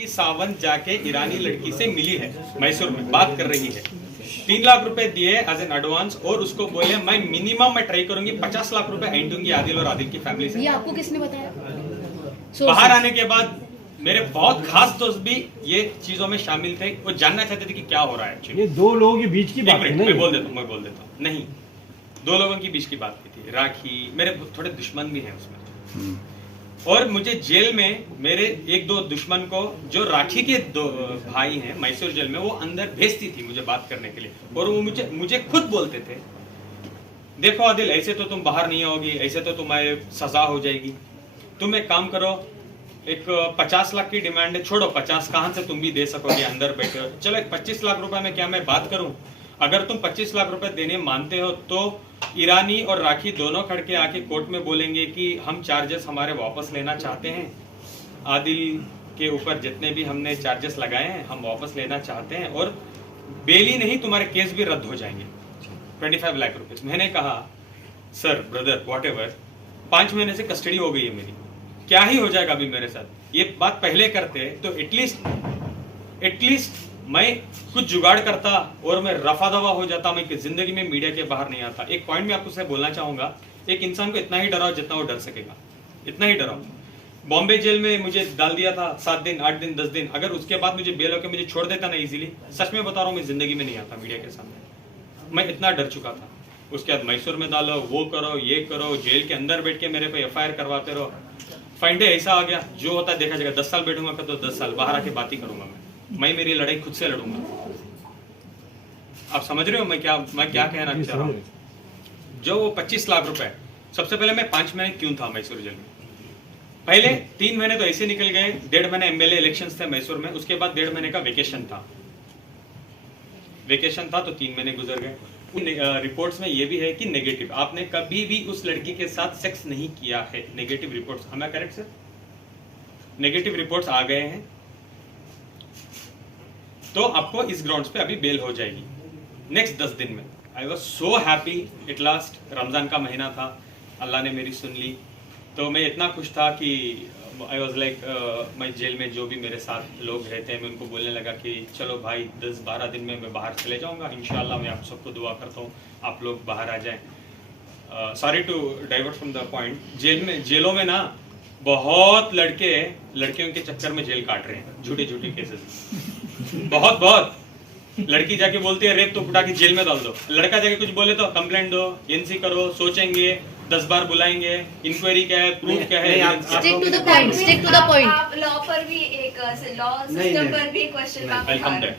कि सावंत जाके ईरानी लड़की से मिली है, मैसूर में बात कर रही है, 3 लाख रुपए दिए एज एन एडवांस और उसको बोले मैं मिनिमम मैं ट्राई करूंगी 50 लाख रुपए ऐंठूंगी आदिल और आदिल की फैमिली से। ये आपको किसने बताया? बाहर आने के बाद मेरे बहुत खास दोस्त भी ये चीजों में शामिल थे, वो जानना चाहते थे कि क्या हो रहा है। ये दो लोगों के बीच की बात है। मैं बोल देता हूँ नहीं, 2 लोगों के बीच की बात की थी। राखी मेरे थोड़े दुश्मन भी हैं उसमें, और मुझे जेल में मेरे 1-2 दुश्मन को जो राखी के 2 भाई हैं मैसूर जेल में, वो अंदर भेजती थी मुझे बात करने के लिए, और वो मुझे खुद बोलते थे देखो आदिल ऐसे तो तुम बाहर नहीं आओगी, ऐसे तो तुम्हारे सजा हो जाएगी, तुम एक काम करो, एक 50 लाख की डिमांड है, छोड़ो 50 कहां से तुम भी दे सकोगे, अंदर बैठे हो, चलो एक 25 लाख रुपए में क्या मैं बात करूं, अगर तुम 25 लाख रुपए देने मानते हो तो ईरानी और राखी दोनों खड़के आके कोर्ट में बोलेंगे कि हम चार्जेस हमारे वापस लेना चाहते हैं, आदिल के ऊपर जितने भी हमने चार्जेस लगाए हैं हम वापस लेना चाहते हैं, और बेल ही नहीं तुम्हारे केस भी रद्द हो जाएंगे, 25 लाख रुपए। मैंने कहा सर ब्रदर व्हाटएवर, 5 महीने से कस्टडी हो गई है मेरी, क्या ही हो जाएगा अभी मेरे साथ, ये बात पहले करते तो एटलीस्ट मैं कुछ जुगाड़ करता और मैं रफा दवा हो जाता, मैं जिंदगी में मीडिया के बाहर नहीं आता। एक पॉइंट में आपको से बोलना चाहूंगा, एक इंसान को इतना ही डराओ जितना वो डर सकेगा, इतना ही डराओ। बॉम्बे जेल में मुझे डाल दिया था 7 दिन 8 दिन 10 दिन, अगर उसके बाद मुझे बेल होकर मुझे छोड़ देता ना इजीली, सच में बता रहा हूँ मैं जिंदगी में नहीं आता मीडिया के सामने, मैं इतना डर चुका था। उसके बाद मैसूर में डालो, वो करो ये करो, जेल के अंदर बैठ के मेरे पे FIR करवाते रहो, फाइन डे ऐसा आ गया जो होता देखा जाएगा, 10 साल बैठूंगा तो 10 साल बाहर आके बात ही करूंगा, मैं मेरी लड़ाई खुद से लड़ूंगा। आप समझ रहे हो मैं क्या कहना चाह रहा हूँ। जो वो 25 लाख रुपए, सबसे पहले मैं 5 महीने क्यों था मैसूर जेल में, पहले 3 महीने तो ऐसे निकल गए, 1.5 महीने MLA इलेक्शंस थे मैसूर में, उसके बाद 1.5 महीने का वेकेशन था तो 3 महीने गुजर गए। रिपोर्ट्स में ये भी है कि नेगेटिव, आपने कभी भी उस लड़की के साथ सेक्स नहीं किया है, negative reports, am I correct sir? Negative reports आ गए हैं, तो आपको इस ग्राउंड्स पे अभी बेल हो जाएगी नेक्स्ट 10 दिन में। I was so happy at last, Ramzan का महीना था, अल्लाह ने मेरी सुन ली, तो मैं इतना खुश था कि आई वॉज लाइक, मैं जेल में जो भी मेरे साथ लोग रहते हैं मैं उनको बोलने लगा कि चलो भाई 10-12 दिन में मैं बाहर चले जाऊंगा, इंशाल्लाह मैं आप सबको दुआ करता हूँ आप लोग बाहर आ जाएं। Sorry to divert from the point, जेलों में ना बहुत लड़के लड़कियों के चक्कर में जेल काट रहे हैं, झूठे केसेस, बहुत लड़की जाके बोलती है रेप तो उठा के जेल में डाल दो, लड़का जाके कुछ बोले तो कंप्लेंट दो, NC करो, सोचेंगे 10 बार बुलाएंगे, इंक्वायरी क्या है, प्रूफ क्या है। Stick to the point. आप लॉ पर भी एक लॉ सिस्टम पर भी question mark I'll come there.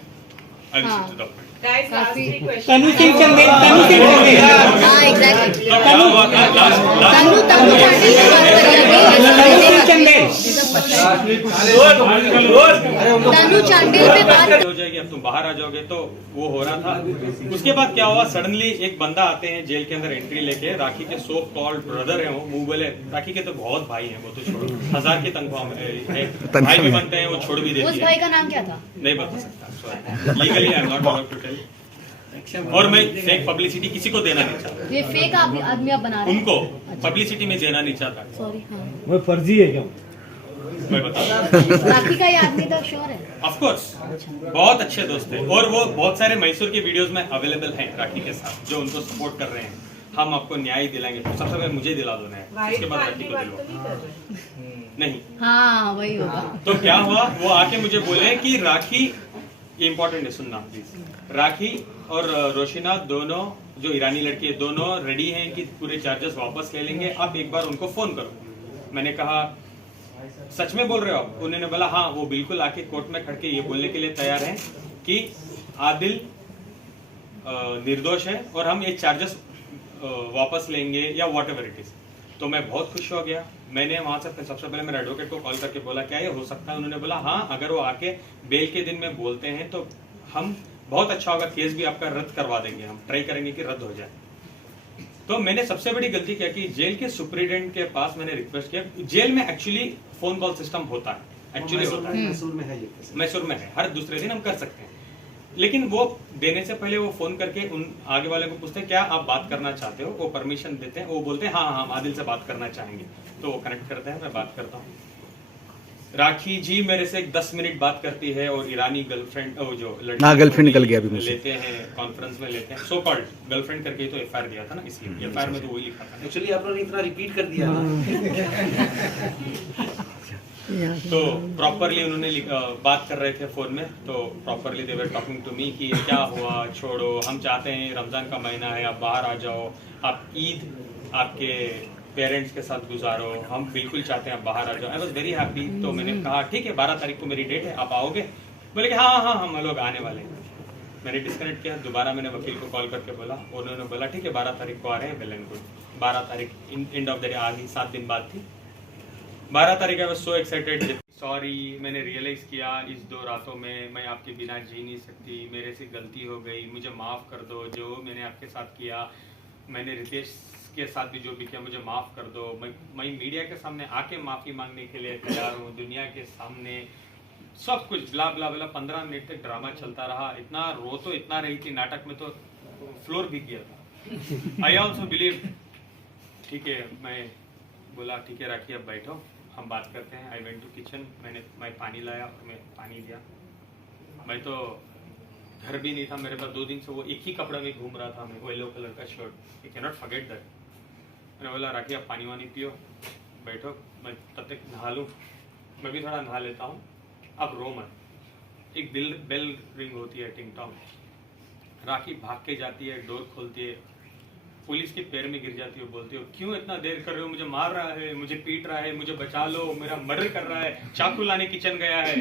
I'll stick to the point. Guys last काफी- 3 क्वेश्चन तनु चंदेल हाँ एग्जैक्टली, तो क्या हुआ था लास्ट तनु चांडिल की बात तनु चांडिल पे बात हो जाएगी, अब तुम बाहर आ जाओगे, तो वो हो रहा था। उसके बाद क्या हुआ, सडनली एक बंदा आते हैं जेल के अंदर एंट्री लेके, राखी के सो कॉल्ड ब्रदर है वो, मुंह बोले, राखी के तो बहुत भाई हैं, वो तो छोड़ो 1000 की तनख्वाह में भाई भी बनते हैं, वो छोड़ भी उस देती भाई है, का नाम क्या था? नहीं बता सकता legally, I am not allowed to tell, और मैं फेक पब्लिसिटी किसी को देना नहीं चाहता, ये फेक आदमी आप बना रहे हैं? उनको पब्लिसिटी में देना नहीं चाहता, सॉरी। हाँ, वो फर्जी है क्या? मैं बता राखी का ये आदमी तो श्योर है। ऑफ कोर्स बहुत अच्छे दोस्त हैं, और वो बहुत सारे मैसूर के वीडियोस में अवेलेबल हैं राखी के साथ, जो उनको सपोर्ट कर रहे हैं, हम आपको न्याय दिलाएंगे, तो सबसे पहले मुझे दिला दो न्याय, उसके बाद राखी को दिलवाओ। नहीं, हाँ वही होगा। तो क्या हुआ, वो आके मुझे बोले कि राखी, ये इंपॉर्टेंट है सुनना प्लीज, राखी और रोशिना दोनों जो ईरानी लड़की है दोनों रेडी हैं कि पूरे चार्जेस वापस ले लेंगे, आप एक बार उनको फोन करो। मैंने कहा सच में बोल रहे हो आप? उन्होंने बोला हाँ, वो बिल्कुल आके कोर्ट में खड़ के ये बोलने के लिए तैयार हैं कि आदिल निर्दोष है और हम ये चार्जेस वापस लेंगे या वॉट एवर इट इज। तो मैं बहुत खुश हो गया, मैंने वहां से सबसे पहले मेरे एडवोकेट को कॉल करके बोला क्या ये हो सकता है? उन्होंने बोला हाँ, अगर वो आके बेल के दिन में बोलते हैं तो हम बहुत अच्छा होगा, केस भी आपका रद्द करवा देंगे, हम ट्राई करेंगे कि रद्द हो जाए। तो मैंने सबसे बड़ी गलती क्या की, जेल के सुपरिटेंडेंट के पास मैंने रिक्वेस्ट किया, जेल में एक्चुअली फोन कॉल सिस्टम होता है, एक्चुअली होता है, मैसूर में है, हर दूसरे दिन हम कर सकते हैं, लेकिन वो देने से पहले वो फोन करके उन आगे वाले को पूछते हैं क्या आप बात करना चाहते हो, वो परमिशन देते हैं, वो बोलते हैं हाँ हाँ हम आदिल से बात करना चाहेंगे, तो वो कनेक्ट करते हैं, मैं बात करता हूँ। राखी जी मेरे से 10 मिनट बात करती है और ईरानी गर्लफ्रेंड जो लड़की हाँ, गर्लफ्रेंड निकल गया अभी मुझसे। लेते हैं कॉन्फ्रेंस में लेते हैं, सो कॉल्ड गर्लफ्रेंड करके ही तो एफआईआर दिया था ना, इसलिए एफआईआर में तो वही लिखा था। एक्चुअली आप लोगों ने इतना रिपीट कर दिया तो प्रॉपरली उन्होंने बात कर रहे थे फोन में, तो properly they were talking to me कि क्या हुआ, छोड़ो, हम चाहते हैं रमजान का महीना है, आप बाहर आ जाओ, आप ईद आपके पेरेंट्स के साथ गुजारो, हम बिल्कुल चाहते हैं आप बाहर आ जाओ। I was very happy. तो मैंने कहा ठीक है 12 तारीख को मेरी डेट है, आप आओगे? बोले कि हाँ हाँ हम लोग आने वाले हैं। मैंने डिस्कनेक्ट किया, दोबारा मैंने वकील को कॉल करके बोला, उन्होंने बोला ठीक है 12 तारीख को आ रहे हैं, वेल एंड गुड। 12 तारीख एंड ऑफ द डे आ गई, 7 दिन बाद थी 12 तारीख। I was so excited. Sorry, मैंने रियलाइज किया इस 2 रातों में मैं आपके बिना जी नहीं सकती, मेरे से गलती हो गई, मुझे माफ़ कर दो, जो मैंने आपके साथ किया, मैंने रितेश के साथ भी जो भी किया, मुझे माफ़ कर दो। मैं मीडिया के सामने आके माफ़ी मांगने के लिए तैयार हूँ, दुनिया के सामने सब कुछ ब्ला ब्ला ब्ला। 15 मिनट तक ड्रामा चलता रहा। इतना रो तो इतना रही थी नाटक में, तो फ्लोर भीग गया था। आई ऑल्सो बिलीव, ठीक है, मैं बोला ठीक है राखी अब बैठो, हम बात करते हैं। आई वेंट टू किचन, मैं पानी लाया और मैं पानी दिया। मैं तो घर भी नहीं था मेरे पास, 2 दिन से वो एक ही कपड़ा में घूम रहा था, मैं वो येलो कलर का shirt. I can not forget that. मैंने बोला राखी आप पानी वानी पियो, बैठो, मैं तब तक नहा लूँ, मैं भी थोड़ा नहा लेता हूँ, अब रो मत। एक बेल रिंग होती है, टिंग टॉन्ग। राखी भाग के जाती है, डोर खोलती है, पुलिस के पैर में गिर जाती है, बोलती हो क्यों इतना देर कर रहे हो, मुझे मार रहा है, मुझे पीट रहा है, मुझे बचा लो, मेरा मर्डर कर रहा है, चाकू लाने किचन गया है।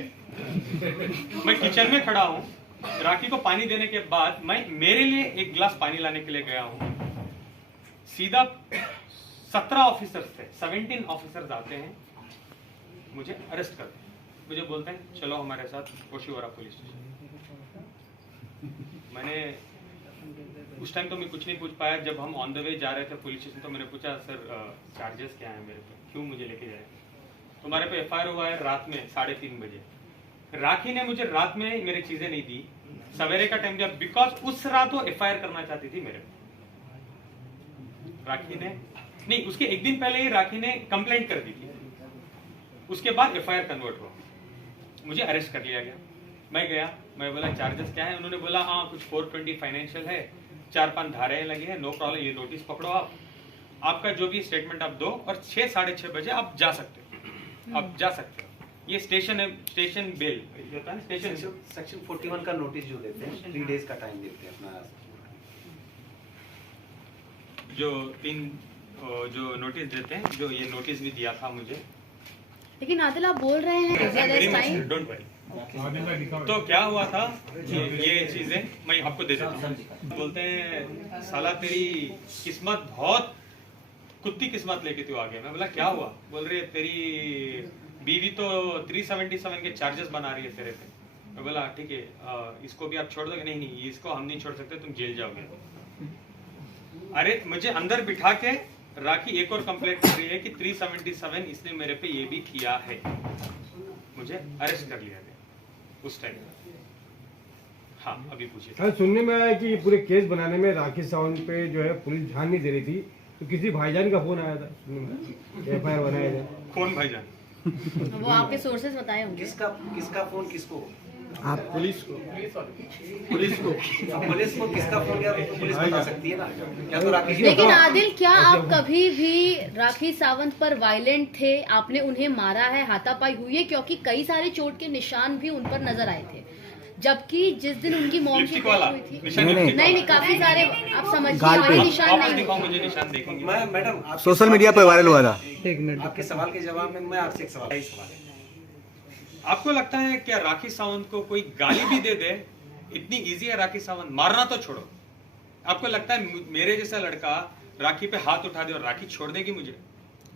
मैं किचन में खड़ा हूँ, राखी को पानी देने के बाद मैं मेरे लिए एक गिलास पानी लाने के लिए गया हूँ, सीधा 17 ऑफिसर्स थे, 17 ऑफिसर्स आते हैं, मुझे अरेस्ट करते हैं, मुझे बोलते हैं चलो हमारे साथ ओशिवारा पुलिस स्टेशन। मैंने उस टाइम तो मैं कुछ नहीं पूछ पाया। जब हम ऑन द वे जा रहे थे पुलिस स्टेशन, तो मैंने पूछा सर चार्जेस क्या है मेरे पे, क्यों मुझे लेके जाए? तुम्हारे पे एफआईआर हुआ है रात में 3:30 बजे। राखी ने मुझे रात में मेरी चीजें नहीं दी, सवेरे का टाइम दिया, बिकॉज उस रात वो एफआईआर करना चाहती थी मेरे पे। राखी ने नहीं, उसके एक दिन पहले ही राखी ने कंप्लेंट कर दी थी, उसके बाद एफआईआर कन्वर्ट हुआ, मुझे अरेस्ट कर लिया गया। मैं गया, मैं बोला चार्जेस क्या है? उन्होंने बोला हाँ कुछ 420 फाइनेंशियल है, 4-5 धाराएं लगी है, नो प्रॉब्लम, ये नोटिस पकड़ो आप, आपका जो भी स्टेटमेंट आप दो और 6-6:30 बजे आप जा सकते हो, आप जा सकते हो। ये स्टेशन है, स्टेशन बेल होता है ना, स्टेशन सेक्शन 41 का नोटिस जो देते हैं 3 डेज का टाइम देते हैं अपना, जो 3 जो नोटिस देते हैं, जो ये नोटिस भी दिया था मुझे। लेकिन आदिल आप बोल रहे हैं टाइम, डोंट वरी। तो क्या हुआ था, ये चीजें मैं आपको दे देता हूँ। बोलते हैं साला तेरी किस्मत बहुत कुत्ती किस्मत लेके तू आ गया। मैं बोला क्या हुआ? बोल रही है तेरी बीवी तो 377 के चार्जेस बना रही है तेरे पे। मैं बोला ठीक है, इसको भी आप छोड़ दोगे? नहीं नहीं, इसको हम नहीं छोड़ सकते, तुम जेल जाओगे। अरे मुझे अंदर बिठा के राखी एक और कंप्लेंट कर रही है कि 377 इसने मेरे पे ये भी किया है, मुझे अरेस्ट कर लिया गया उस टाइम। हाँ अभी पूछिए। हाँ, सुनने में आया कि पूरे केस बनाने में राखी सावंत पे जो है पुलिस ध्यान नहीं दे रही थी, तो किसी भाईजान का फोन आया था एफआईआर बनाया जाए। कौन भाईजान? वो आपके सोर्सेज बताए होंगे। किसका फोन किसको? आप पुलिस को किसका फोन गया तो पुलिस बता सकती है ना, या तो राखी जी। लेकिन आदिल क्या आप कभी भी राखी सावंत पर वायलेंट थे? आपने उन्हें मारा है, हाथापाई हुई है? क्योंकि कई सारे चोट के निशान भी उन पर नजर आए थे, जबकि जिस दिन उनकी मॉम की डेथ हुई थी नहीं काफी सारे आप समझिए वही निशान नहीं। दिखाओ मुझे निशान देखेंगे। मैं मैडम सोशल मीडिया पर वायरल हुआ था। आपके सवाल के जवाब में मैं आपसे एक सवाल है। आपको लगता है क्या राखी सावंत को कोई गाली भी दे दे इतनी इजी है राखी सावंत मारना? तो छोड़ो, आपको लगता है मेरे जैसा लड़का राखी पे हाथ उठा दे और राखी छोड़ देगी मुझे?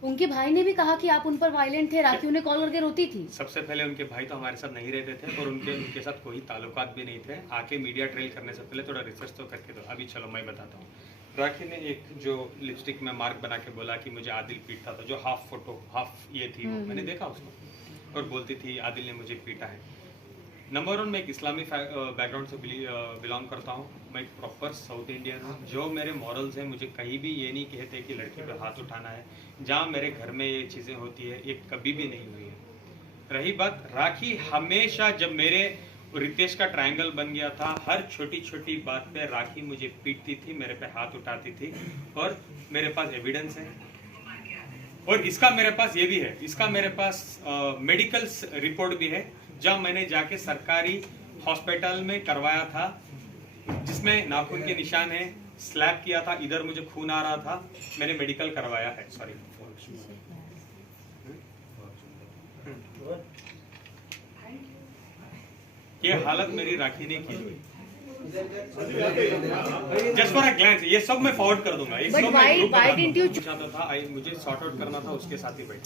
उनके भाई ने भी कहा कि आप उन पर वायलेंट थे, राखी उन्हें कॉल करके रोती थी। सबसे पहले उनके भाई तो हमारे साथ नहीं रहते थे और उनके साथ कोई ताल्लुकात भी नहीं थे। आके मीडिया ट्रेल करने से पहले थोड़ा रिसर्च तो करके दो। अभी चलो मैं बताता हूँ। राखी ने एक जो लिपस्टिक में मार्क बना के बोला कि मुझे आदिल पीटता था, जो हाफ फोटो हाफ ये थी वो मैंने देखा उसको, और बोलती थी आदिल ने मुझे पीटा है। नंबर 1 मैं एक इस्लामी बैकग्राउंड से बिलोंग करता हूँ, मैं एक प्रॉपर साउथ इंडियन हूँ। जो मेरे मॉरल्स हैं, मुझे कहीं भी ये नहीं कहते कि लड़की पे हाथ उठाना है। जहाँ मेरे घर में ये चीज़ें होती है ये कभी भी नहीं हुई है। रही बात राखी, हमेशा जब मेरे रितेश का ट्रायंगल बन गया था, हर छोटी छोटी बात पे राखी मुझे पीटती थी, मेरे पे हाथ उठाती थी, और मेरे पास एविडेंस है। और इसका मेरे पास ये भी है, इसका मेरे पास मेडिकल रिपोर्ट भी है, जब मैंने जाके सरकारी हॉस्पिटल में करवाया था, जिसमें नाखून के निशान है, स्लैब किया था, इधर मुझे खून आ रहा था, मैंने मेडिकल करवाया है। सॉरी, ये हालत मेरी राखी ने की। जस्ट फॉर अ ग्लैंस, ये सब मैं फॉरवर्ड कर दूंगा। एक But why didn't you चाहता था, मुझे सॉर्ट आउट करना था, उसके साथ ही बैठ।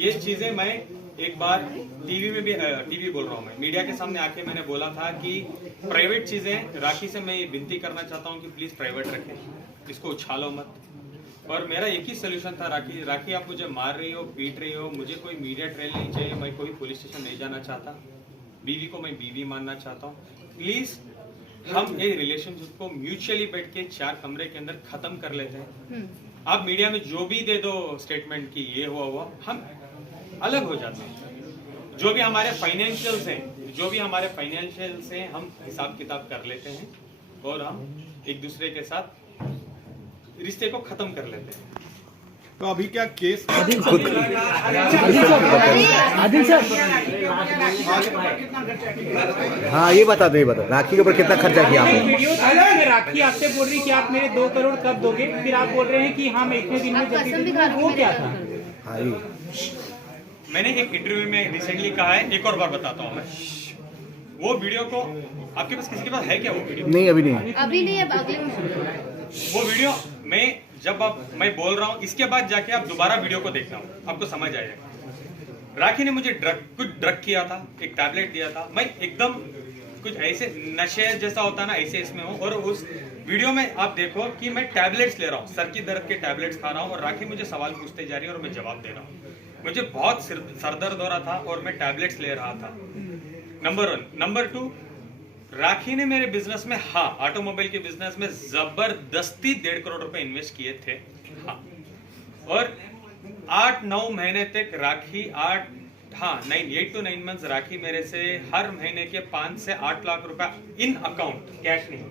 ये चीजें मैं एक बार टीवी में भी, टीवी बोल रहा हूँ मैं, मीडिया के सामने आके मैंने बोला था कि प्राइवेट चीजें, राखी से मैं ये विनती करना चाहता हूँ कि प्लीज प्राइवेट रखें, इसको उछालो मत। और मेरा एक ही सोल्यूशन था, राखी आप मुझे मार रही हो, पीट रही हो, मुझे कोई मीडिया ट्रायल नहीं चाहिए, मैं कोई पुलिस स्टेशन नहीं जाना चाहता, बीवी को मैं बीवी मानना चाहता हूँ। प्लीज हम ये रिलेशनशिप को म्यूचुअली बैठ के 4 कमरे के अंदर खत्म कर लेते हैं। आप मीडिया में जो भी दे दो स्टेटमेंट की ये हुआ, हम अलग हो जाते हैं। जो भी हमारे फाइनेंशियल्स हैं, हम हिसाब किताब कर लेते हैं और हम एक दूसरे के साथ रिश्ते को खत्म कर लेते हैं। तो अभी क्या केस आदिल सर, हाँ ये बता दो, राखी के ऊपर कितना खर्चा किया आपने? वीडियो राखी आपसे बोल रही कि आप मेरे 2 करोड़ कब दोगे, फिर आप बोल रहे हैं कि हम एक दिन में जल्दी, वो क्या था? हाँ ये मैंने एक इंटरव्यू में रिसेंटली कहा है, एक और बार बताता हूँ मैं। वो वीडियो को आपके पास, किसी के पास है क्या वो वीडियो? नहीं, अभी नहीं। अभी नहीं है, अगले में। वो वीडियो मैं जब मैं बोल रहा हूँ, इसके बाद जाके आप दोबारा वीडियो को देखना, आपको समझ आएगा। राखी ने मुझे कुछ ड्रग किया था, एक टैबलेट दिया था, मैं एकदम कुछ ऐसे नशे जैसा होता ना, ऐसे इसमें हूँ। और उस वीडियो में आप देखो कि मैं टैबलेट्स ले रहा हूँ, सर की दर्द के टैबलेट्स खा रहा हूँ, और राखी मुझे सवाल पूछते जा रही है और मैं जवाब दे रहा हूँ। मुझे बहुत सर दर्द हो रहा था और मैं टैबलेट्स ले रहा था। नंबर 1। नंबर 2, राखी ने मेरे बिजनेस में, हाँ, ऑटोमोबाइल के बिजनेस में जबरदस्ती 1.5 करोड़ रुपए इन्वेस्ट किए थे, हाँ। और 8-9 महीने तक राखी 8 to 9 मंथ्स राखी मेरे से हर महीने के 5 से 8 लाख रुपए इन अकाउंट, कैश नहीं,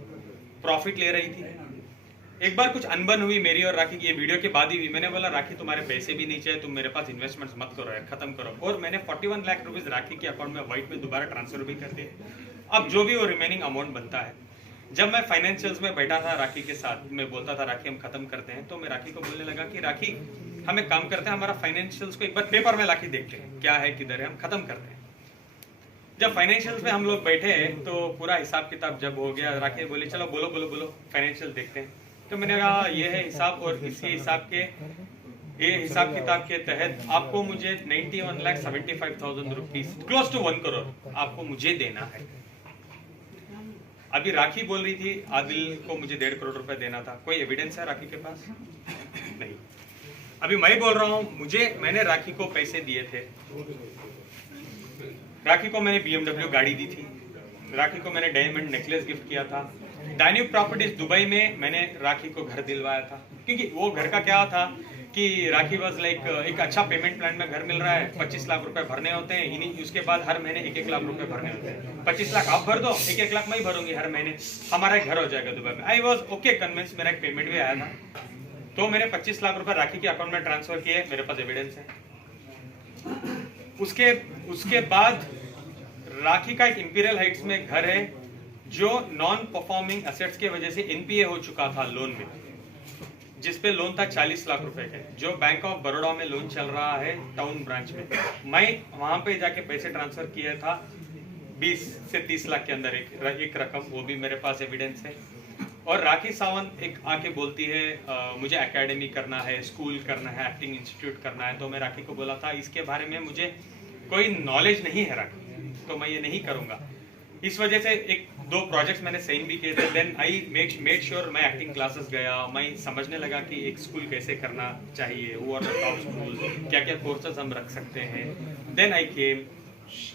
प्रॉफिट ले रही थी। एक बार कुछ अनबन हुई मेरी और राखी की, ये वीडियो के बाद ही हुई। मैंने बोला राखी तुम्हारे पैसे भी नहीं चाहिए, तुम मेरे पास इन्वेस्टमेंट्स मत करो यार, खत्म करो। और मैंने 41 लाख रुपीज राखी के अकाउंट में व्हाइट में दोबारा ट्रांसफर भी कर दिए। अब जो भी वो रिमेनिंग अमाउंट बनता है, जब मैं फाइनेंशियल्स में बैठा था राखी के साथ, मैं बोलता था राखी हम खत्म करते हैं, तो मैं राखी को बोलने लगा कि राखी हम एक काम करते हैं, हमारा फाइनेंशियल्स को एक बार पेपर में लाके देखते हैं, क्या है किधर है, हम खत्म करते हैं। जब फाइनेंशियल्स में हम लोग बैठे तो पूरा हिसाब किताब जब हो गया, राखी बोली चलो बोलो फाइनेंशियल देखते हैं। तो मैंने कहा ये है हिसाब, और इसके हिसाब किताब के तहत आपको मुझे 91,75,000 रुपीज, क्लोज टू 1 करोड़ आपको मुझे देना है। अभी राखी बोल रही थी आदिल को मुझे 1.5 करोड़ रुपए देना था, कोई एविडेंस है राखी के पास? नहीं। अभी मैं बोल रहा हूं, मैंने राखी को पैसे दिए थे, राखी को मैंने BMW गाड़ी दी थी, राखी को मैंने डायमंड नेकलेस गिफ्ट किया था, डायन्यूब प्रॉपर्टीज दुबई में मैंने राखी को घर दिलवाया था। क्योंकि वो घर का क्या था कि राखी वाज लाइक एक अच्छा पेमेंट प्लान में घर मिल रहा है, 25 लाख रुपए भरने होते हैं, उसके बाद हर महीने 1-1 लाख रुपए भरने होते हैं। 25 लाख आप भर दो, 1-1 लाख मैं भरूंगी हर महीने, हमारा एक घर हो जाएगा दुबई में। आई वॉज ओके कन्विंस, मेरा एक पेमेंट भी आया था, तो मैंने 25 लाख रुपए राखी के अकाउंट में ट्रांसफर किए, मेरे पास एविडेंस है। उसके बाद राखी का एक इंपीरियल हाइट्स में घर है जो नॉन परफॉर्मिंग एसेट्स के वजह से NPA हो चुका था लोन में, जिसपे लोन था 40 लाख रुपए के, जो बैंक ऑफ बड़ौदा में लोन चल रहा है टाउन ब्रांच में। मैं वहां पे जाके पैसे ट्रांसफर किया था 20 से 30 लाख के अंदर एक रकम, वो भी मेरे पास एविडेंस है। और राखी सावंत एक आके बोलती है मुझे एकेडमी करना है, स्कूल करना है, एक्टिंग इंस्टीट्यूट करना है, तो मैं राखी को बोला था इसके बारे में मुझे कोई नॉलेज नहीं है राखी, तो मैं ये नहीं करूंगा। इस वजह से 1-2 प्रोजेक्ट्स मैंने साइन भी किए थे। देन आई मेड श्योर मैं एक्टिंग क्लासेस गया, मैं समझने लगा कि एक स्कूल कैसे करना चाहिए, वो और टॉप स्कूल, क्या क्या कोर्सेज हम रख सकते हैं। देन आई केम,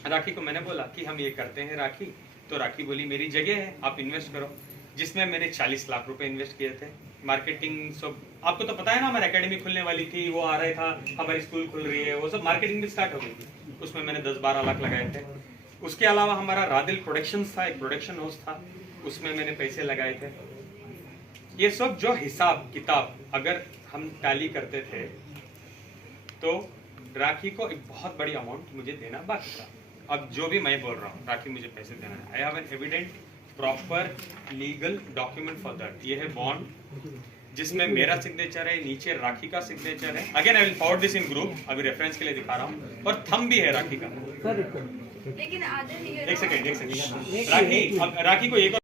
राखी को मैंने बोला कि हम ये करते हैं राखी, तो राखी बोली मेरी जगह है, आप इन्वेस्ट करो, जिसमें मैंने 40 लाख रुपए इन्वेस्ट किए थे। मार्केटिंग सब आपको तो पता है ना, हमारी एकेडमी खुलने वाली थी, वो आ रहा था, हमारी स्कूल खुल रही है, वो सब मार्केटिंग भी स्टार्ट हो गई थी। उसमें मैंने 10-12 लाख लगाए थे। उसके अलावा हमारा रादिल प्रोडक्शंस था, एक प्रोडक्शन हाउस था, उसमें मैंने पैसे लगाए थे। ये सब जो हिसाब किताब अगर हम टैली करते थे तो राखी को एक बहुत बड़ी अमाउंट मुझे देना बाकी था। अब जो भी मैं बोल रहा हूँ, राखी मुझे पैसे देना है, I have an evident proper legal document for that. ये है बॉन्ड जिसमें मेरा सिग्नेचर है, नीचे राखी का सिग्नेचर है। Again I will forward this in group, अभी रेफरेंस के लिए दिखा रहा हूँ, और थंब भी है राखी का। लेकिन आदर एक सेकेंड राखी, अब राखी को एक